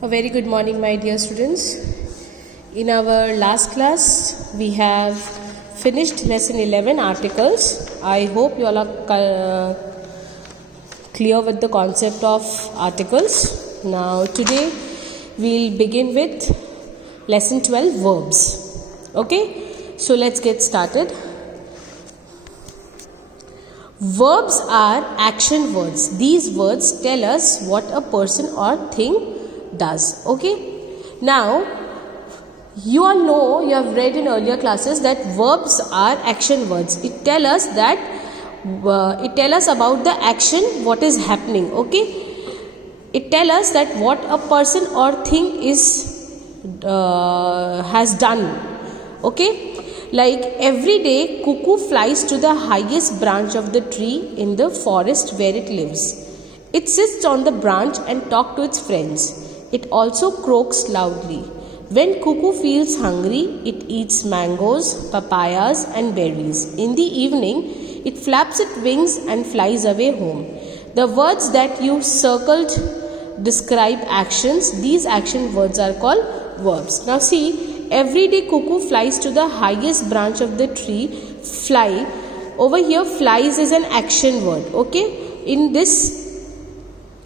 A very good morning, my dear students. In our last class, we have finished lesson 11 articles. I hope you all are clear with the concept of articles. Now, today we'll begin with lesson 12 verbs. Okay, so let's get started. Verbs are action words. These words tell us what a person or thing does. Okay, now you all know, you have read in earlier classes that verbs are action words. It tell us about the action, what is happening. Okay, it tell us that what a person or thing has done. Okay, like every day cuckoo flies to the highest branch of the tree in the forest where it lives. It sits on the branch and talks to its friends. It also croaks loudly. When cuckoo feels hungry, it eats mangoes, papayas and berries. In the evening, it flaps its wings and flies away home. The words that you circled describe actions. These action words are called verbs. Now see, every day cuckoo flies to the highest branch of the tree. Fly. Over here, flies is an action word. Okay. In this,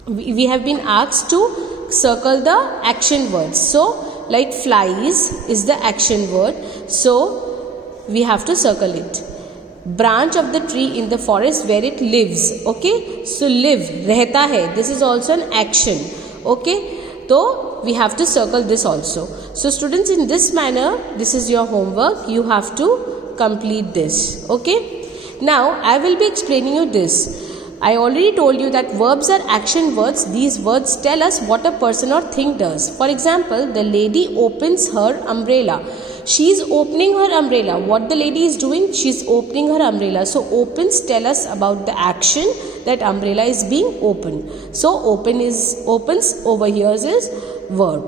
we have been asked to circle the action words. So, like flies is the action word. So, we have to circle it. Branch of the tree in the forest where it lives. Okay. So, live, रहता है. This is also an action. Okay. So, we have to circle this also. So, students, in this manner, this is your homework. You have to complete this. Okay. Now, I will be explaining you this. I already told you that verbs are action words. These words tell us what a person or thing does. For example, the lady opens her umbrella. She is opening her umbrella. What the lady is doing? She is opening her umbrella. So, opens tell us about the action that umbrella is being opened. So, opens over here is verb.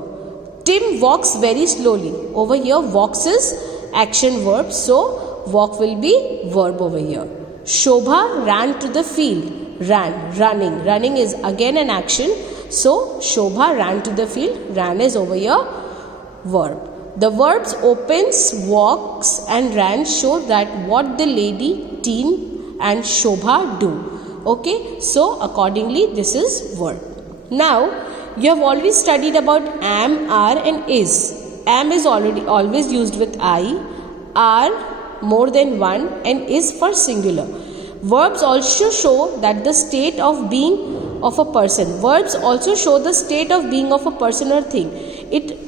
Tim walks very slowly. Over here, walks is action verb. So, walk will be verb over here. Shobha ran to the field. Running is again an action. So, Shobha ran to the field. Ran is over here verb. The verbs opens, walks and ran show that what the lady, teen and Shobha do. Okay, so accordingly this is verb. Now, you have already studied about am, are and is. Am is always used with I, are more than one and is for singular. Verbs also show that the state of being of a person. Verbs also show the state of being of a person or thing.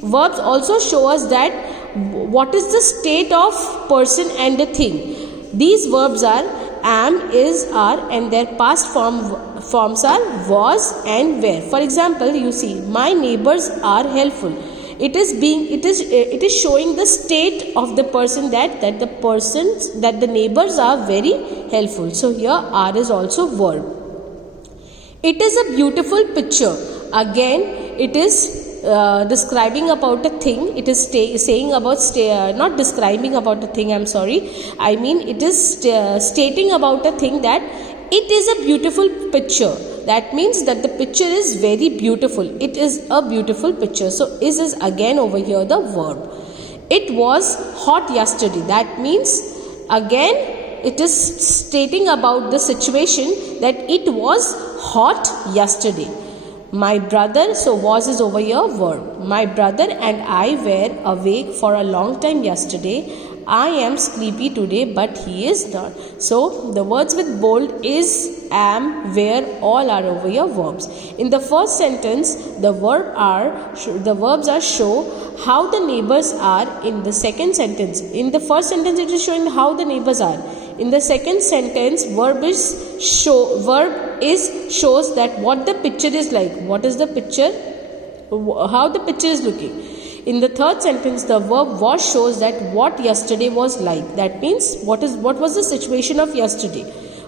Verbs also show us that what is the state of person and a thing. These verbs are am, is, are and their past forms are was and were. For example, you see, my neighbors are helpful. It is showing the state of the person that the neighbors are very helpful. So here are is also verb. It is a beautiful picture. Again, it is describing about a thing. It is saying about not describing about a thing. I'm sorry. I mean it is stating about a thing that it is a beautiful picture. That means that the picture is very beautiful. It is a beautiful picture. So, is again over here the verb. It was hot yesterday. That means again it is stating about the situation that it was hot yesterday. My brother, so was is over here verb. My brother and I were awake for a long time yesterday. I am sleepy today, but he is not. So, the words with bold is, am, were, all are over here verbs. In the first sentence, the verbs are show how the neighbors are. In the second sentence, in the first sentence, it is showing how the neighbors are. In the second sentence, verb shows that what the picture is like. What is the picture? How the picture is looking. In the third sentence, the verb was shows that what yesterday was like. That means what was the situation of yesterday.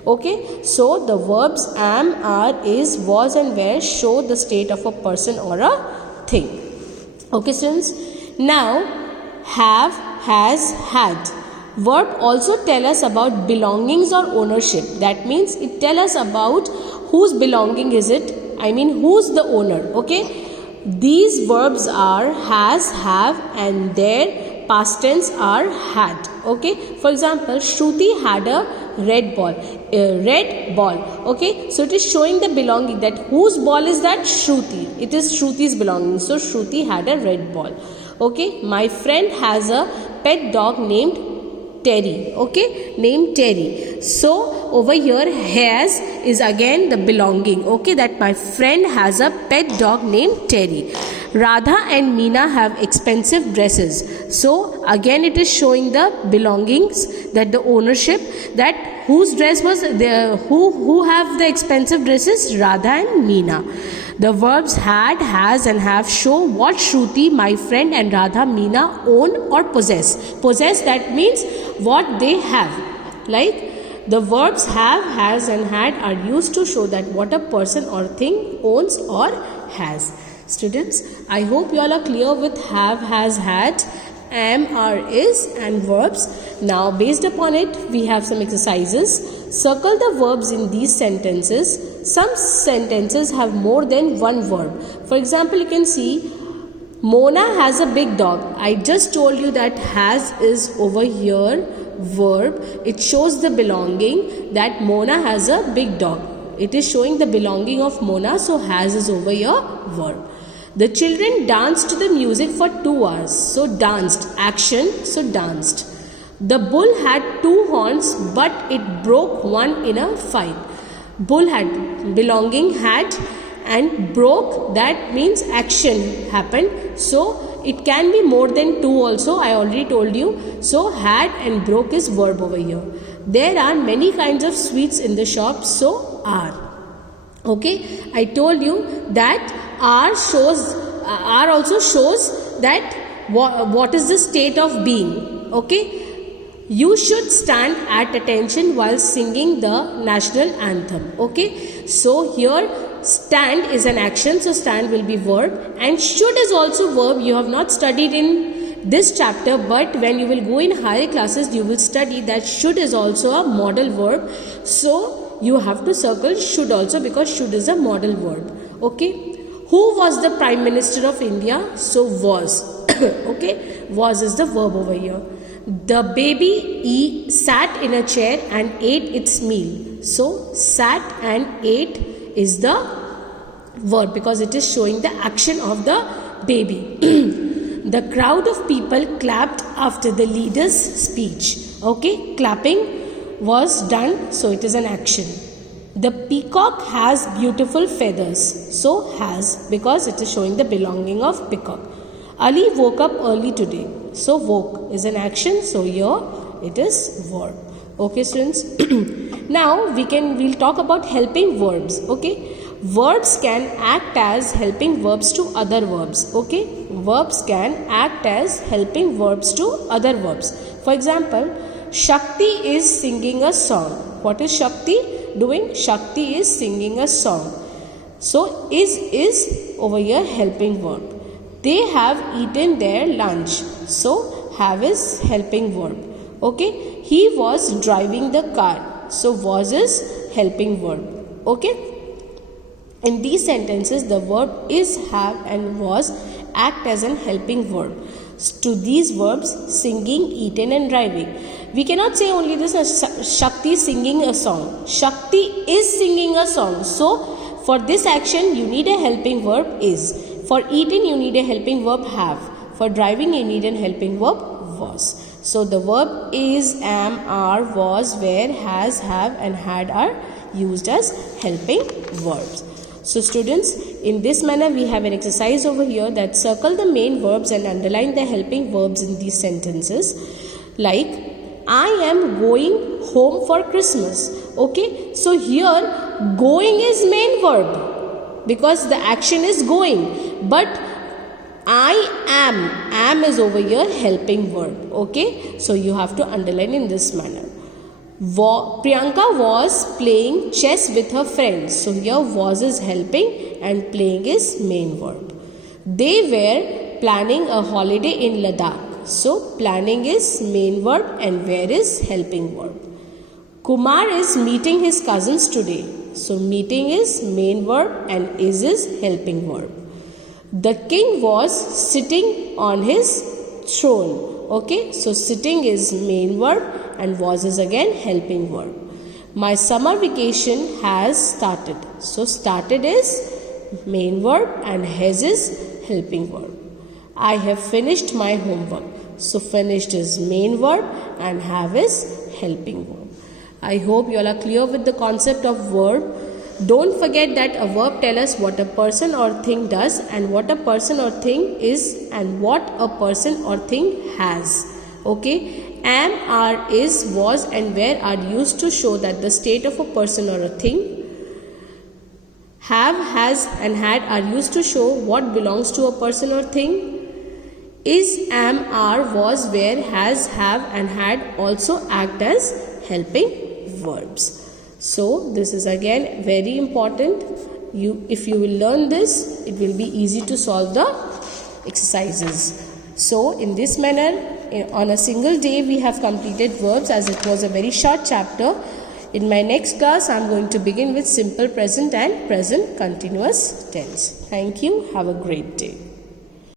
Okay, so the verbs am, are, is, was and were show the state of a person or a thing. Okay, students. Now, have, has, had. Verb also tell us about belongings or ownership. That means it tell us about whose belonging is it. I mean who's the owner. Okay. These verbs are has, have, and their past tense are had. Okay. For example, Shruti had a red ball. Okay. So it is showing the belonging, that whose ball is that? Shruti. It is Shruti's belonging. So Shruti had a red ball. Okay. My friend has a pet dog named Terry. Okay, named Terry. So over here, has is again the belonging. Okay, that my friend has a pet dog named Terry. Radha and Meena have expensive dresses. So again it is showing the belongings, that the ownership, that whose dress was there, who have the expensive dresses? Radha and Meena. The verbs had, has, and have show what Shruti, my friend, and Radha, Meena own or possess. Possess, that means what they have. Like the verbs have, has, and had are used to show that what a person or thing owns or has. Students, I hope you all are clear with have, has, had, am, are, is, and verbs. Now based upon it, we have some exercises. Circle the verbs in these sentences. Some sentences have more than one verb. For example, you can see Mona has a big dog. I just told you that has is over here verb. It shows the belonging, that Mona has a big dog. It is showing the belonging of Mona, so has is over here verb. The children danced to the music for 2 hours. So danced, action, so danced. The bull had 2 horns, but it broke one in a fight. Bull had, belonging, had, and broke, that means action happened. So it can be more than 2 also, I already told you. So had and broke is verb over here. There are many kinds of sweets in the shop, so are. Okay, I told you that are shows, are also shows that what is the state of being. Okay. You should stand at attention while singing the national anthem. Okay. So here stand is an action. So stand will be verb, and should is also verb. You have not studied in this chapter, but when you will go in higher classes, you will study that should is also a modal verb. So you have to circle should also, because should is a modal verb. Okay. Who was the Prime Minister of India? So was. Okay. Was is the verb over here. The baby sat in a chair and ate its meal. So sat and ate is the verb, because it is showing the action of the baby. The crowd of people clapped after the leader's speech. Okay, clapping was done, so it is an action. The peacock has beautiful feathers. So has, because it is showing the belonging of peacock. Ali woke up early today. So woke is an action, so here it is verb. Okay, students. Now we'll talk about helping verbs. Okay, verbs can act as helping verbs to other verbs. Okay, verbs can act as helping verbs to other verbs. For example, Shakti is singing a song. What is Shakti doing? Shakti is singing a song. So is over here helping verb. They have eaten their lunch. So have is helping verb. Okay. He was driving the car. So was is helping verb. Okay. In these sentences, the verb is, have, and was act as an helping verb to these verbs singing, eaten, and driving. We cannot say only this, Shakti is singing a song. Shakti is singing a song. So for this action, you need a helping verb is. For eating, you need a helping verb have. For driving, you need a helping verb was. So the verb is, am, are, was, were, has, have, and had are used as helping verbs. So students, in this manner, we have an exercise over here that circle the main verbs and underline the helping verbs in these sentences. Like, I am going home for Christmas. Okay, so here going is main verb because the action is going, but I am is over here helping verb. Okay, so you have to underline in this manner. Priyanka was playing chess with her friends. So here was is helping and playing is main verb. They were planning a holiday in Ladakh. So planning is main verb and were is helping verb. Kumar is meeting his cousins today. So meeting is main verb and is helping verb. The king was sitting on his throne. Okay, so sitting is main verb and was is again helping verb. My summer vacation has started. So started is main verb and has is helping verb. I have finished my homework. So finished is main verb and have is helping verb. I hope you all are clear with the concept of verb. Don't forget that a verb tells us what a person or thing does and what a person or thing is and what a person or thing has. Okay, am, are, is, was and where are used to show that the state of a person or a thing. Have, has and had are used to show what belongs to a person or thing. Is, am, are, was, where, has, have and had also act as helping verbs. So this is again very important. If you will learn this, it will be easy to solve the exercises. So in this manner, on a single day we have completed verbs, as it was a very short chapter. In my next class, I am going to begin with simple present and present continuous tense. Thank you. Have a great day.